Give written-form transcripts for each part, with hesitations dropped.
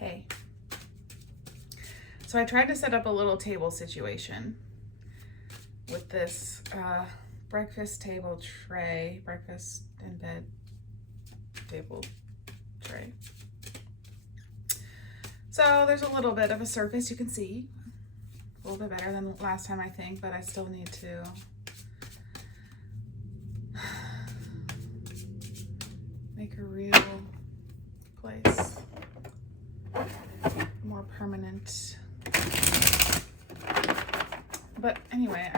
Hey. So I tried to set up a little table situation with this breakfast table tray, breakfast in bed table tray. So there's a little bit of a surface you can see, a little bit better than last time I think, but I still need to make a real place more permanent. But anyway,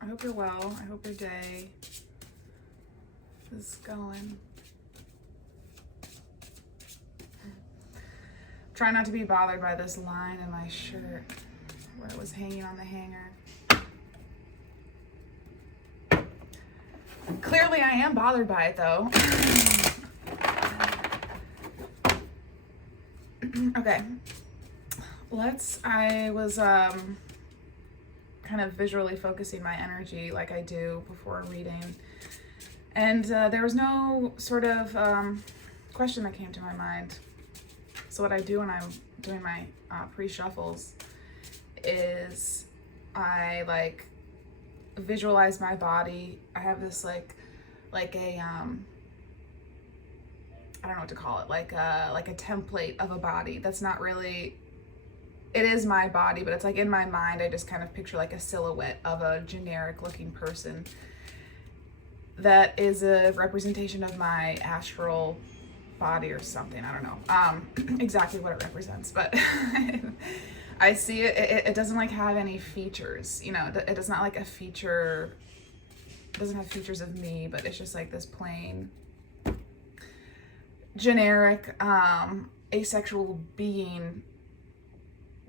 I hope you're well. I hope your day is going. Try not to be bothered by this line in my shirt where it was hanging on the hanger. Clearly I am bothered by it though. Okay, I was kind of visually focusing my energy like I do before reading, and there was no sort of question that came to my mind. So what I do when I'm doing my pre-shuffles is I like visualize my body. I have this like a I don't know what to call it, like a template of a body that's not really, it is my body, but it's like in my mind I just kind of picture like a silhouette of a generic looking person that is a representation of my astral body or something. I don't know exactly what it represents, but I see it doesn't like have any features, you know, it does not like a feature, it doesn't have features of me, but it's just like this plain generic asexual being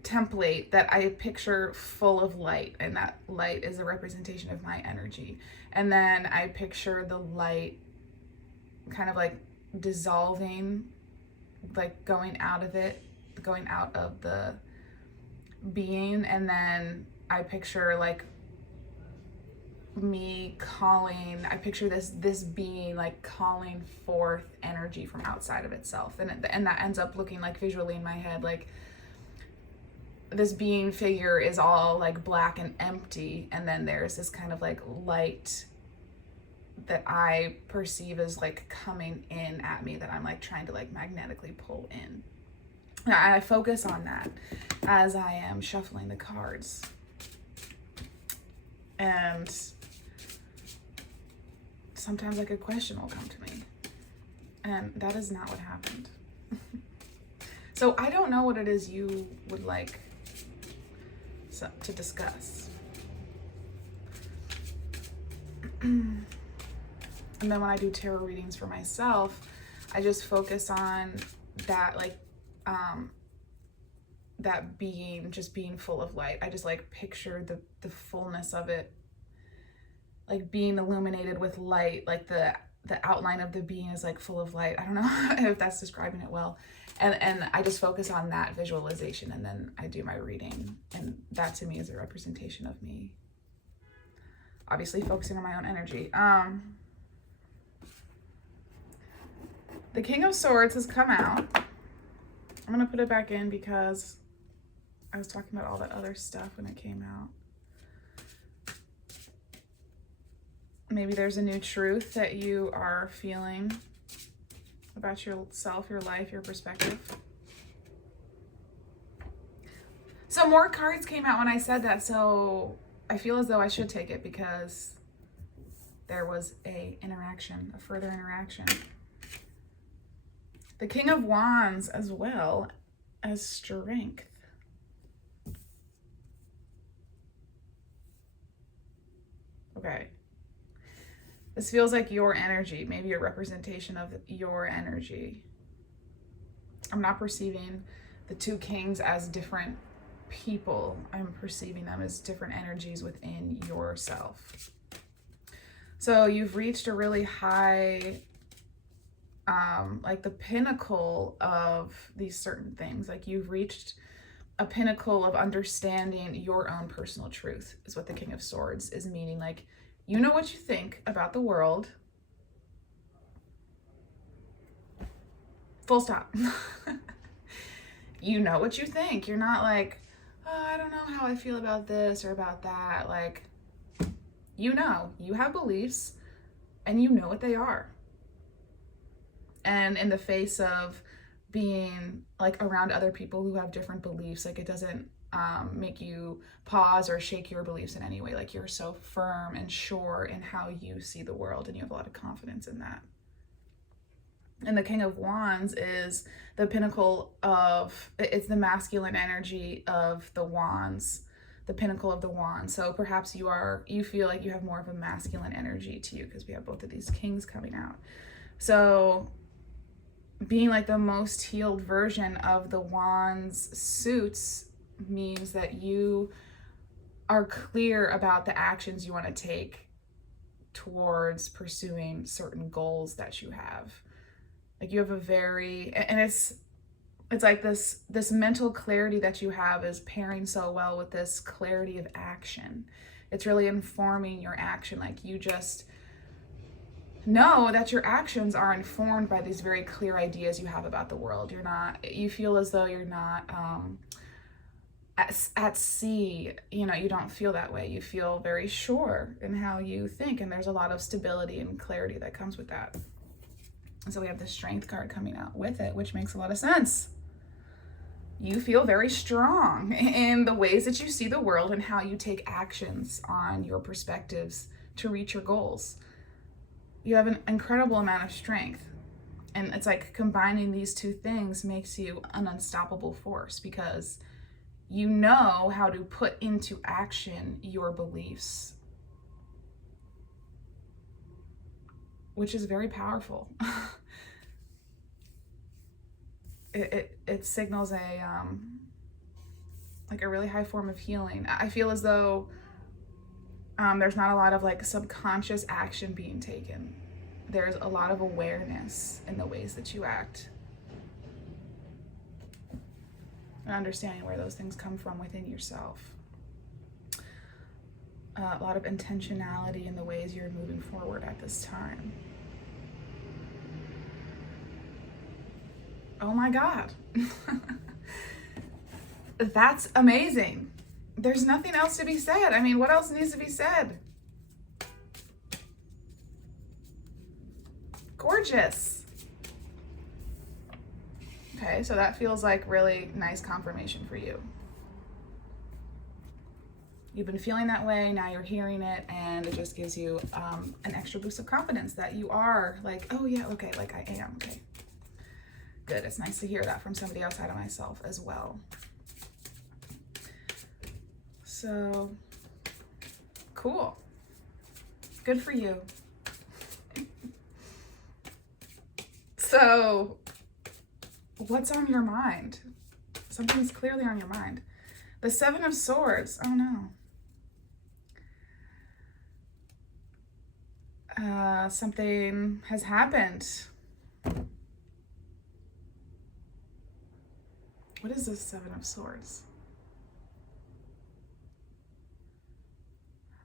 template that I picture full of light, and that light is a representation of my energy. And then I picture the light kind of like dissolving, like going out of the being, and then I picture like me calling, I picture this being like calling forth energy from outside of itself, and that ends up looking like visually in my head like this being figure is all like black and empty, and then there's this kind of like light that I perceive as like coming in at me that I'm like trying to like magnetically pull in. Now, I focus on that as I am shuffling the cards, and sometimes like a question will come to me, and that is not what happened. So I don't know what it is you would like to discuss. And then when I do tarot readings for myself, I just focus on that, like that being, just being full of light. I just like picture the fullness of it, like being illuminated with light, like the outline of the being is like full of light. I don't know if that's describing it well. And I just focus on that visualization, and then I do my reading, and that to me is a representation of me. Obviously focusing on my own energy. The King of Swords has come out. I'm gonna put it back in because I was talking about all that other stuff when it came out. Maybe there's a new truth that you are feeling about yourself, your life, your perspective. So more cards came out when I said that, so I feel as though I should take it because there was a further interaction. The King of Wands as well as Strength. Okay. This feels like your energy, maybe a representation of your energy. I'm not perceiving the two kings as different people. I'm perceiving them as different energies within yourself. So you've reached a really high, like the pinnacle of these certain things. Like you've reached a pinnacle of understanding your own personal truth is what the King of Swords is meaning. Like, you know what you think about the world. Full stop. you know what you think. You're not like, oh, I don't know how I feel about this or about that. Like, you know, you have beliefs and you know what they are. And in the face of being like around other people who have different beliefs, like it doesn't make you pause or shake your beliefs in any way. Like you're so firm and sure in how you see the world, and you have a lot of confidence in that. And the King of Wands is the pinnacle of, it's the masculine energy of the wands, the pinnacle of the wand. So perhaps you feel like you have more of a masculine energy to you because we have both of these kings coming out. So being like the most healed version of the wands suits means that you are clear about the actions you want to take towards pursuing certain goals that you have. Like you have a very, and it's like this mental clarity that you have is pairing so well with this clarity of action. It's really informing your action. Like you just know that your actions are informed by these very clear ideas you have about the world. You feel as though you're not at sea. You know, you don't feel that way. You feel very sure in how you think, and there's a lot of stability and clarity that comes with that. And so we have the Strength card coming out with it, which makes a lot of sense. You feel very strong in the ways that you see the world and how you take actions on your perspectives to reach your goals. You have an incredible amount of strength. And it's like combining these two things makes you an unstoppable force, because you know how to put into action your beliefs, which is very powerful. It signals like a really high form of healing. I feel as though there's not a lot of like subconscious action being taken. There's a lot of awareness in the ways that you act, and understanding where those things come from within yourself. A lot of intentionality in the ways you're moving forward at this time. Oh my God. That's amazing. There's nothing else to be said. I mean, what else needs to be said? Gorgeous. Okay, so that feels like really nice confirmation for you. You've been feeling that way, now you're hearing it, and it just gives you an extra boost of confidence that you are like, oh yeah, okay, like I am, okay. Good, it's nice to hear that from somebody outside of myself as well. So, cool. Good for you. So, what's on your mind? Something's clearly on your mind. The Seven of Swords. Oh no. Something has happened. What is this Seven of Swords?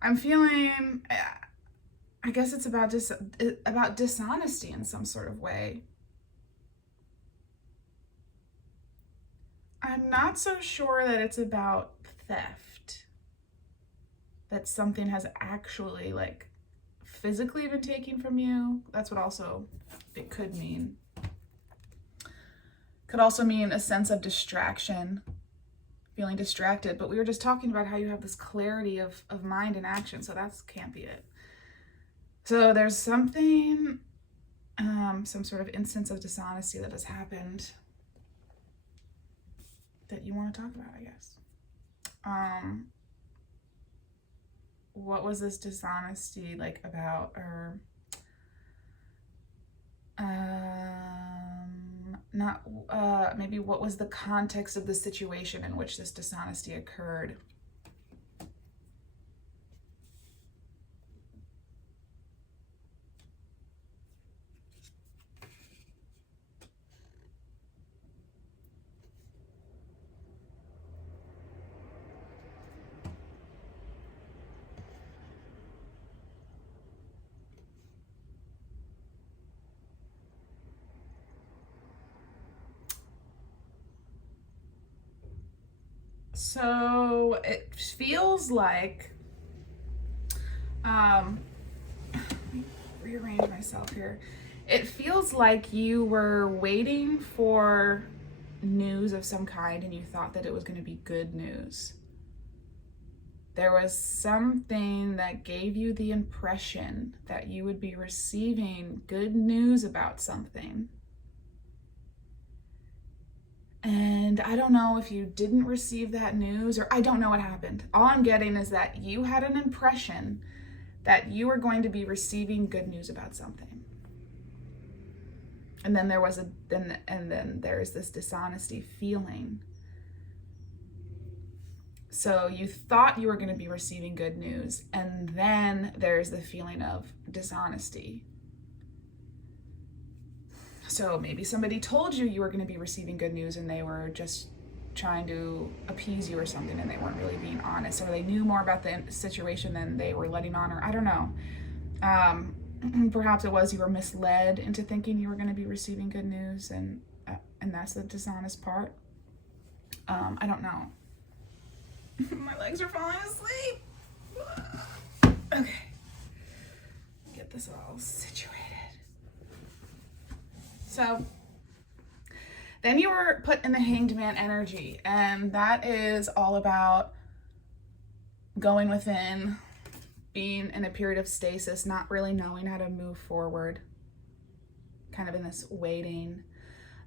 I'm feeling, I guess it's about dishonesty in some sort of way. I'm not so sure that it's about theft. That something has actually like physically been taken from you. That's what also it could mean. Could also mean a sense of distraction, feeling distracted. But we were just talking about how you have this clarity of mind and action, so that can't be it. So there's something, some sort of instance of dishonesty that has happened that you want to talk about, I guess. What was this dishonesty like about, or maybe what was the context of the situation in which this dishonesty occurred? So it feels like, let me rearrange myself here. It feels like you were waiting for news of some kind and you thought that it was going to be good news. There was something that gave you the impression that you would be receiving good news about something. And I don't know if you didn't receive that news, or I don't know what happened. All I'm getting is that you had an impression that you were going to be receiving good news about something. And then there's this dishonesty feeling. So you thought you were going to be receiving good news, and then there's the feeling of dishonesty. So maybe somebody told you were going to be receiving good news and they were just trying to appease you or something, and they weren't really being honest, or they knew more about the situation than they were letting on, or I don't know. Perhaps it was you were misled into thinking you were going to be receiving good news, and that's the dishonest part. I don't know. My legs are falling asleep. Okay. Get this all situated. So then you were put in the Hanged Man energy, and that is all about going within, being in a period of stasis, not really knowing how to move forward, kind of in this waiting.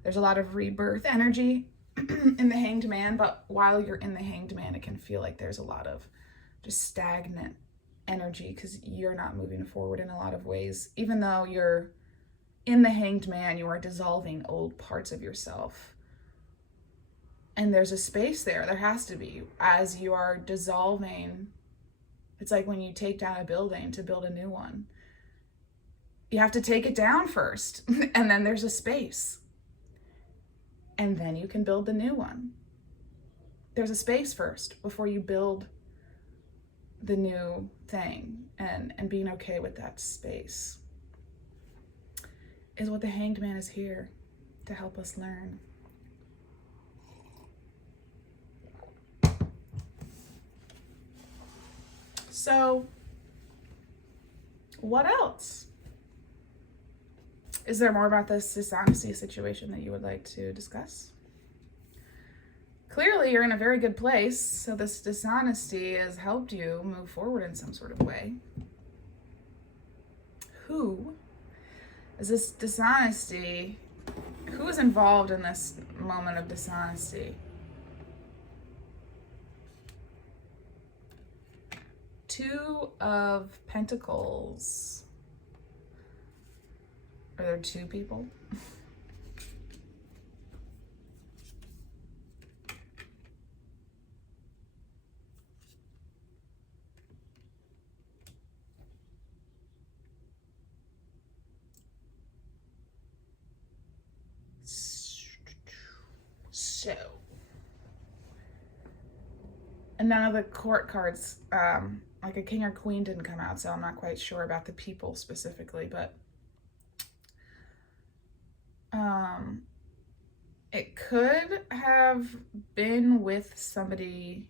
There's a lot of rebirth energy in the Hanged Man, but while you're in the Hanged Man, it can feel like there's a lot of just stagnant energy because you're not moving forward in a lot of ways. Even though you're in the Hanged Man, you are dissolving old parts of yourself. And there's a space there. There has to be. As you are dissolving, it's like when you take down a building to build a new one. You have to take it down first, and then there's a space. And then you can build the new one. There's a space first before you build the new thing, and being okay with that space is what the Hanged Man is here to help us learn. So, what else? Is there more about this dishonesty situation that you would like to discuss? Clearly, you're in a very good place, so this dishonesty has helped you move forward in some sort of way. Who is this dishonesty? Who is involved in this moment of dishonesty? Two of Pentacles. Are there two people? So, and none of the court cards, like a king or queen didn't come out, so I'm not quite sure about the people specifically, but it could have been with somebody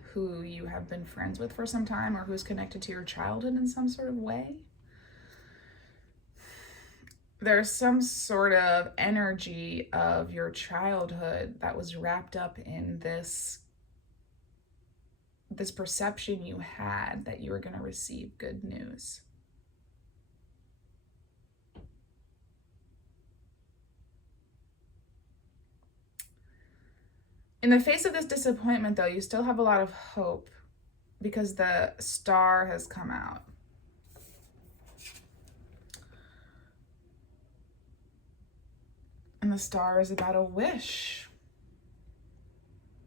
who you have been friends with for some time, or who's connected to your childhood in some sort of way. There's some sort of energy of your childhood that was wrapped up in this perception you had that you were going to receive good news. In the face of this disappointment, though, you still have a lot of hope because the star has come out. And the star is about a wish.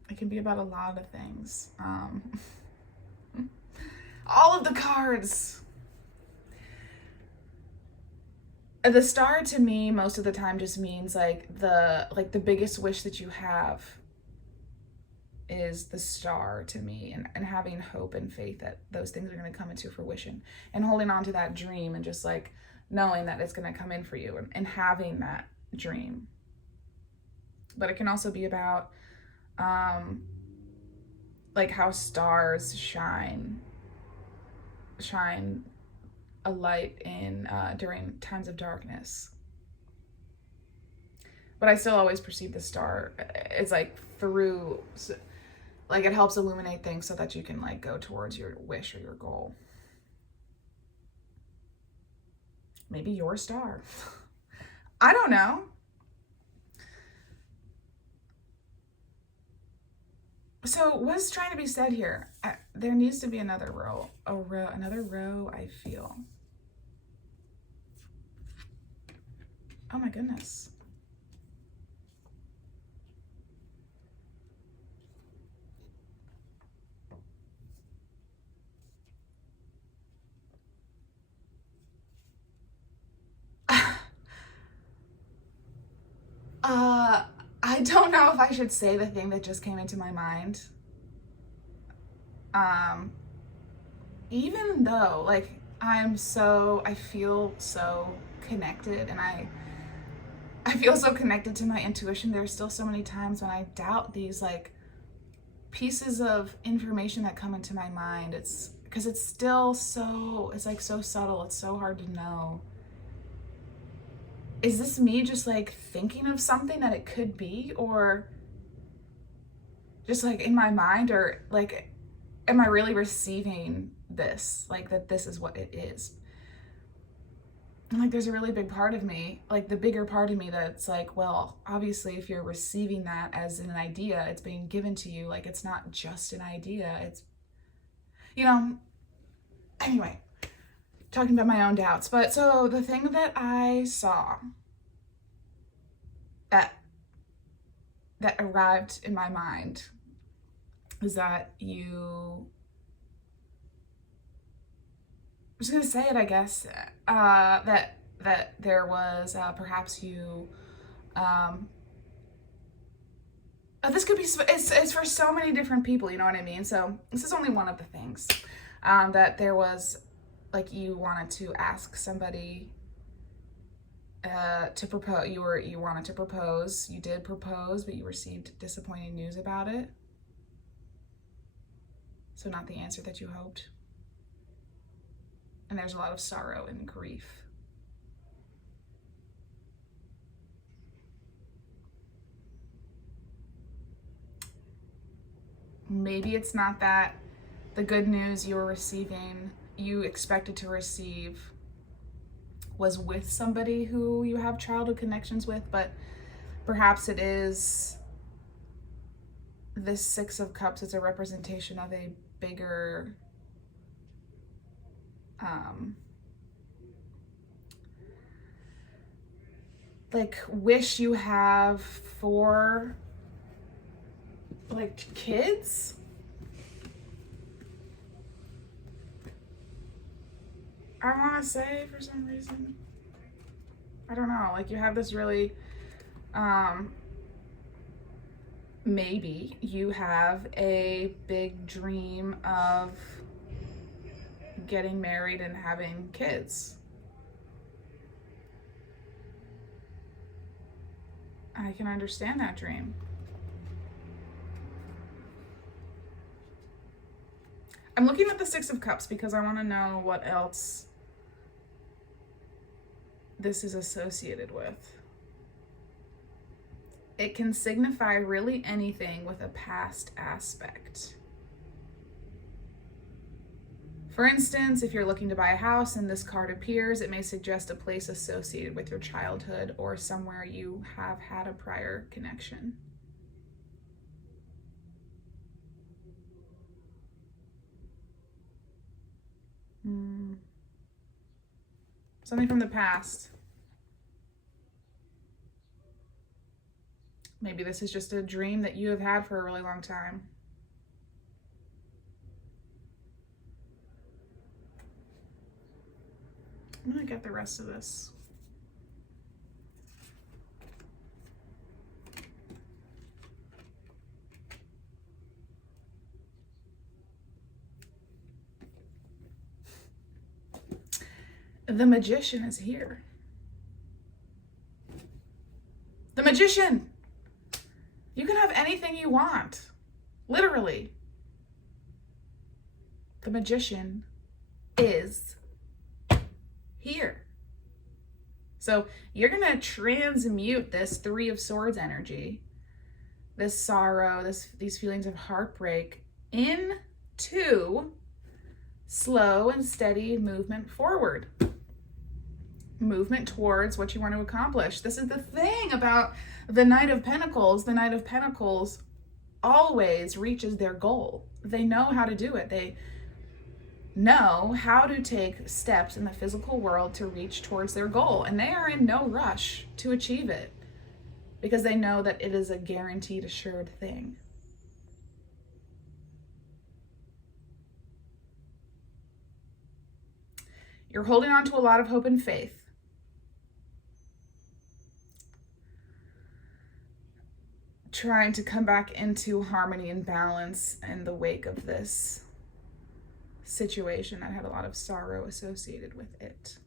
It can be about a lot of things. All of the cards. The star to me most of the time just means like the biggest wish that you have is the star to me, and having hope and faith that those things are going to come into fruition, and holding on to that dream, and just like knowing that it's going to come in for you, and having that dream. But it can also be about Like how stars shine a light in during times of darkness. But I still always perceive the star. It's like through, like it helps illuminate things so that you can like go towards your wish or your goal. Maybe your star. I don't know. So what's trying to be said here? There needs to be another row, another row. I feel. Oh my goodness. I don't know if I should say the thing that just came into my mind. Even though, like, I feel so connected, and I feel so connected to my intuition. There's still so many times when I doubt these, like, pieces of information that come into my mind. It's because it's still so, it's like so subtle. It's so hard to know. Is this me just like thinking of something that it could be, or just like in my mind, or like, am I really receiving this, like that this is what it is? And like there's a really big part of me, like the bigger part of me, that's like, well, obviously if you're receiving that as an idea, it's being given to you, like it's not just an idea, it's, you know, anyway, talking about my own doubts. But so the thing that I saw that arrived in my mind is that I'm just gonna say it, I guess, that there was perhaps you, this could be, it's for so many different people, you know what I mean? So this is only one of the things, that there was, like, you wanted to ask somebody to propose. You wanted to propose. You did propose, but you received disappointing news about it. So not the answer that you hoped. And there's a lot of sorrow and grief. Maybe it's not that the good news you were receiving, you expected to receive, was with somebody who you have childhood connections with, but perhaps it is this Six of Cups. It's a representation of a bigger, like, wish you have for, like, kids. I want to say, for some reason, I don't know, like you have this really, maybe you have a big dream of getting married and having kids. I can understand that dream. I'm looking at the Six of Cups because I want to know what else this is associated with. It can signify really anything with a past aspect. For instance, if you're looking to buy a house and this card appears, it may suggest a place associated with your childhood or somewhere you have had a prior connection. Something from the past. Maybe this is just a dream that you have had for a really long time. I'm gonna get the rest of this. The Magician is here. The Magician! You can have anything you want. Literally. The Magician is here. So you're going to transmute this Three of Swords energy, this sorrow, these feelings of heartbreak, into slow and steady movement forward. Movement towards what you want to accomplish. This is the thing about the Knight of Pentacles. The Knight of Pentacles always reaches their goal. They know how to do it. They know how to take steps in the physical world to reach towards their goal. And they are in no rush to achieve it because they know that it is a guaranteed, assured thing. You're holding on to a lot of hope and faith. Trying to come back into harmony and balance in the wake of this situation that had a lot of sorrow associated with it.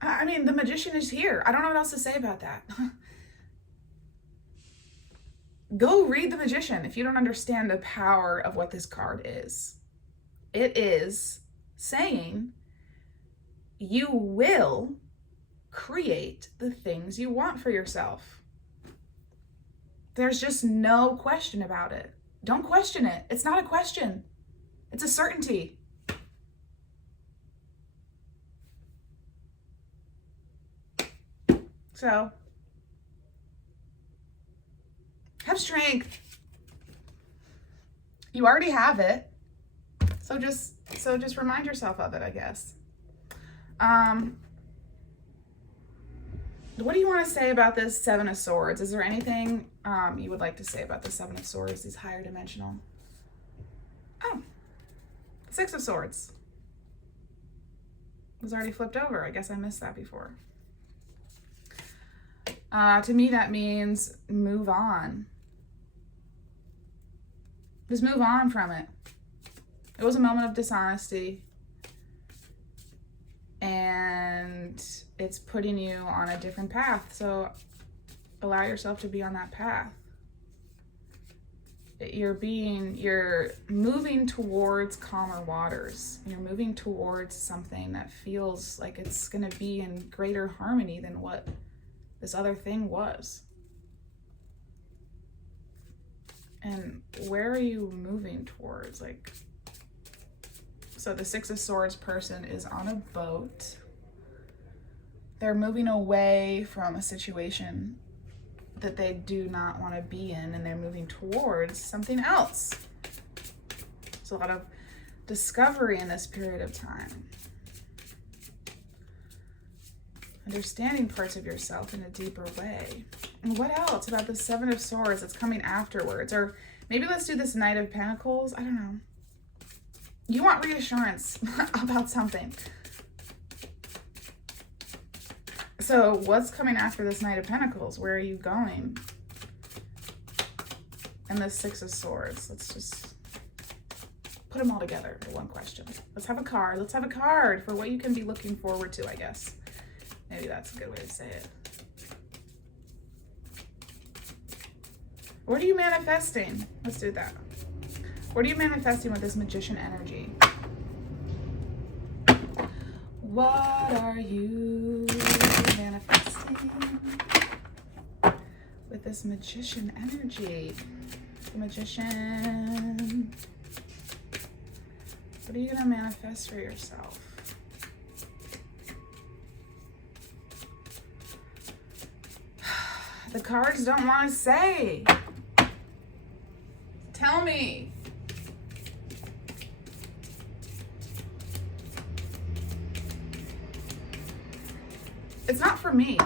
I mean, the Magician is here. I don't know what else to say about that. Go read the Magician if you don't understand the power of what this card is. It is saying you will create the things you want for yourself. There's just no question about it. Don't question it. It's not a question. It's a certainty. So, have strength. You already have it. So just remind yourself of it, I guess. What do you want to say about this Seven of Swords? Is there anything you would like to say about the Seven of Swords, these higher dimensional? Oh, Six of Swords. It was already flipped over. I guess I missed that before. To me, that means move on. Just move on from it. It was a moment of dishonesty, and it's putting you on a different path. So allow yourself to be on that path. You're moving towards calmer waters. You're moving towards something that feels like it's going to be in greater harmony than what this other thing was. And where are you moving towards? Like, so the Six of Swords person is on a boat. They're moving away from a situation that they do not want to be in, and they're moving towards something else. There's a lot of discovery in this period of time. Understanding parts of yourself in a deeper way. And what else about the Seven of Swords that's coming afterwards? Or maybe let's do this Knight of Pentacles. I don't know. You want reassurance about something. So what's coming after this Knight of Pentacles? Where are you going? And the Six of Swords. Let's just put them all together for one question. Let's have a card. Let's have a card for what you can be looking forward to, I guess. Maybe that's a good way to say it. What are you manifesting? Let's do that. What are you manifesting with this Magician energy? What are you manifesting with this Magician energy? The Magician. What are you going to manifest for yourself? The cards don't want to say. Tell me. It's not for me.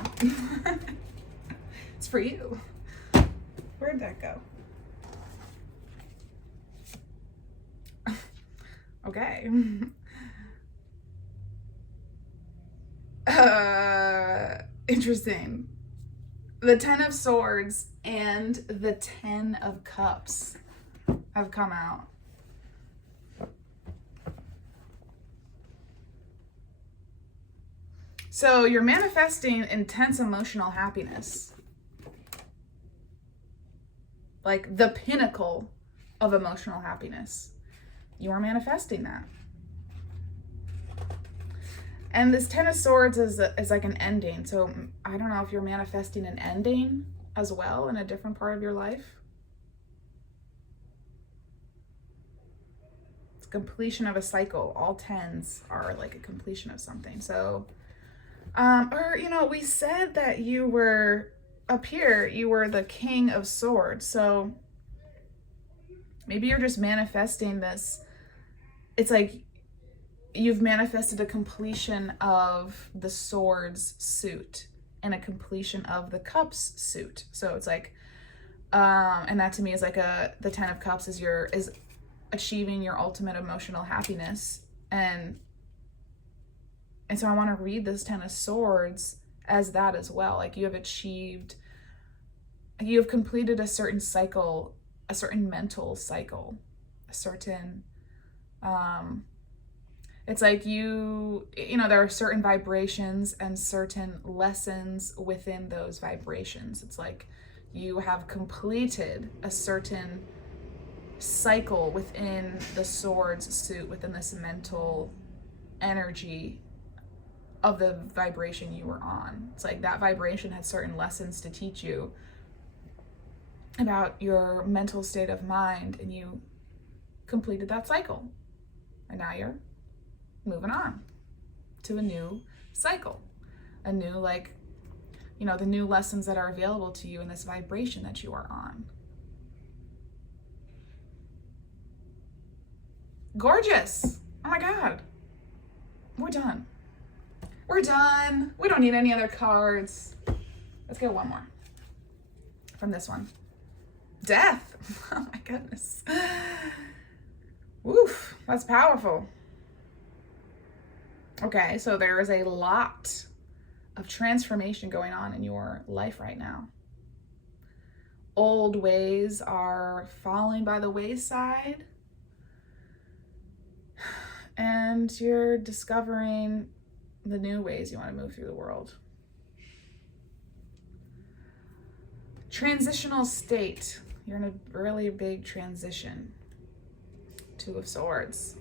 It's for you. Where'd that go? Okay. Interesting. The Ten of Swords and the Ten of Cups have come out. So you're manifesting intense emotional happiness. Like the pinnacle of emotional happiness. You are manifesting that. And this Ten of Swords is like an ending. So I don't know if you're manifesting an ending as well in a different part of your life. It's completion of a cycle. All tens are like a completion of something. So, or, you know, we said that you were up here, you were the King of Swords. So maybe you're just manifesting this. It's like you've manifested a completion of the Swords suit and a completion of the Cups suit. So it's like, and that to me is like the Ten of Cups is achieving your ultimate emotional happiness. And so I want to read this Ten of Swords as that as well. Like you have completed a certain cycle, a certain mental cycle, a certain, it's like you know, there are certain vibrations and certain lessons within those vibrations. It's like you have completed a certain cycle within the Swords suit, within this mental energy of the vibration you were on. It's like that vibration had certain lessons to teach you about your mental state of mind, and you completed that cycle. And now you're moving on to a new cycle, a new, like, you know, the new lessons that are available to you in this vibration that you are on. Gorgeous. Oh my God. We're done. We're done. We don't need any other cards. Let's get one more from this one. Death. Oh my goodness. Woof. That's powerful. Okay, so there is a lot of transformation going on in your life right now. Old ways are falling by the wayside, and you're discovering the new ways you want to move through the world. Transitional state. You're in a really big transition. Two of Swords.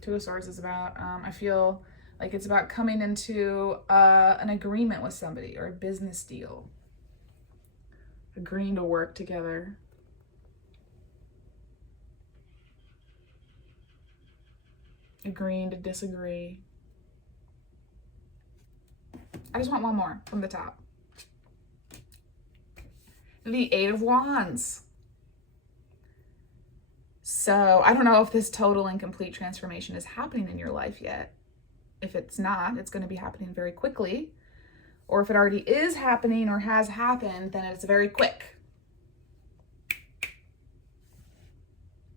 Two of Swords is about, I feel like it's about coming into an agreement with somebody or a business deal. Agreeing to work together. Agreeing to disagree. I just want one more from the top. The Eight of Wands. So I don't know if this total and complete transformation is happening in your life yet. If it's not, it's going to be happening very quickly. Or if it already is happening or has happened, then it's very quick.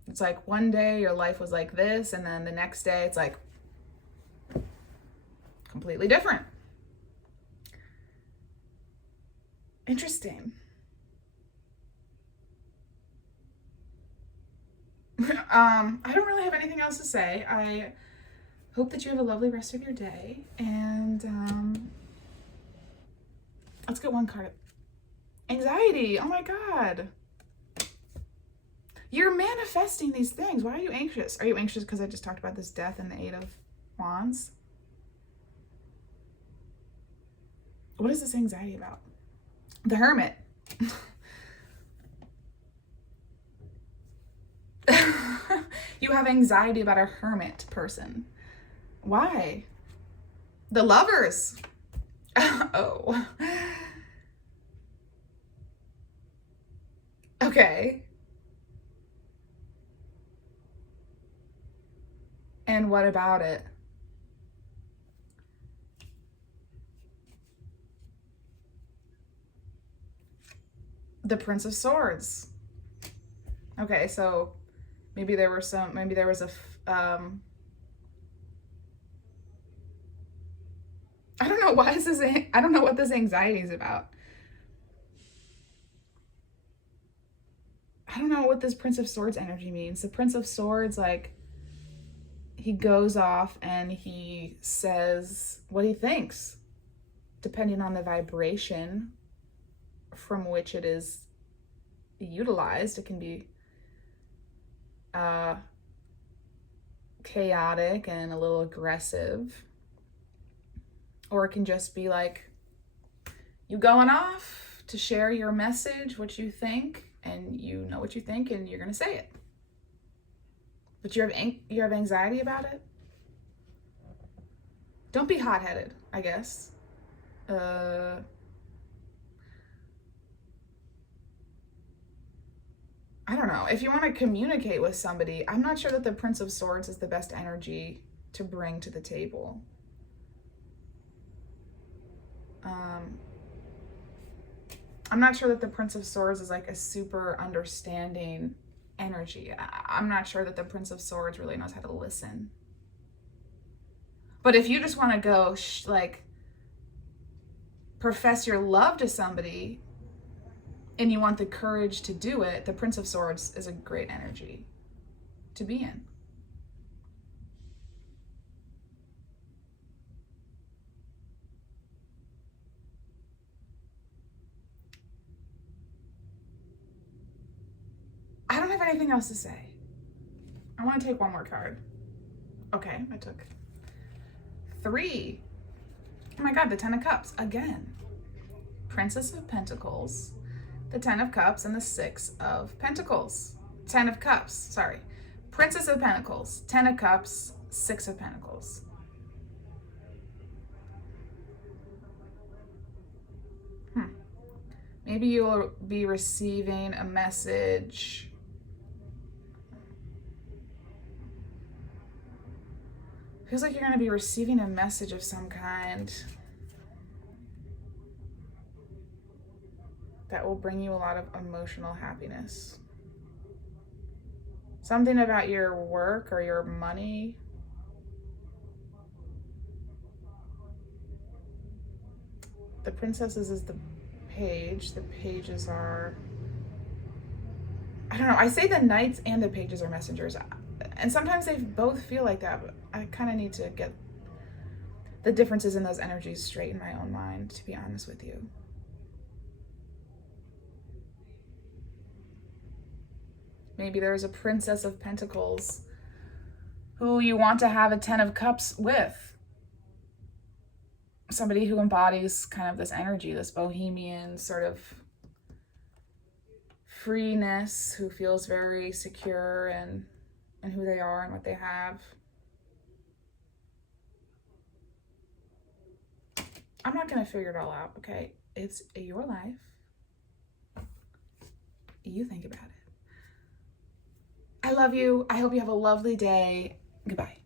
It's like one day your life was like this, and then the next day it's like completely different. Interesting. I don't really have anything else to say. I hope that you have a lovely rest of your day, and let's get one card. Anxiety. Oh my God. You're manifesting these things. Why are you anxious? Are you anxious because I just talked about this death and the Eight of Wands? What is this anxiety about? The Hermit. You have anxiety about a hermit person. Why? The Lovers. Oh. Okay. And what about it? The Prince of Swords. Okay, so maybe there was a, I don't know, why is this, I don't know what this anxiety is about. I don't know what this Prince of Swords energy means. The Prince of Swords, like, he goes off and he says what he thinks, depending on the vibration from which it is utilized. It can be chaotic and a little aggressive, or it can just be like you going off to share your message, what you think, and you know what you think and you're going to say it. But you have anxiety about it? Don't be hot-headed, I guess. I don't know. If you want to communicate with somebody, I'm not sure that the Prince of Swords is the best energy to bring to the table. I'm not sure that the Prince of Swords is like a super understanding energy. I'm not sure that the Prince of Swords really knows how to listen. But if you just want to go like profess your love to somebody and you want the courage to do it, the Prince of Swords is a great energy to be in. I don't have anything else to say. I want to take one more card. Okay, I took 3. Oh my God, the 10 of Cups again. Princess of Pentacles, the 10 of Cups, and the 6 of Pentacles. 10 of Cups, sorry. Princess of Pentacles, 10 of Cups, 6 of Pentacles. Maybe you'll be receiving a message. Feels like you're going to be receiving a message of some kind that will bring you a lot of emotional happiness. Something about your work or your money. The princesses is the page. The pages are, I don't know. I say the knights and the pages are messengers. And sometimes they both feel like that, but I kind of need to get the differences in those energies straight in my own mind, to be honest with you. Maybe there's a Princess of Pentacles who you want to have a 10 of Cups with. Somebody who embodies kind of this energy, this bohemian sort of freeness, who feels very secure and who they are and what they have. I'm not going to figure it all out, okay? It's your life. You think about it. I love you. I hope you have a lovely day. Goodbye.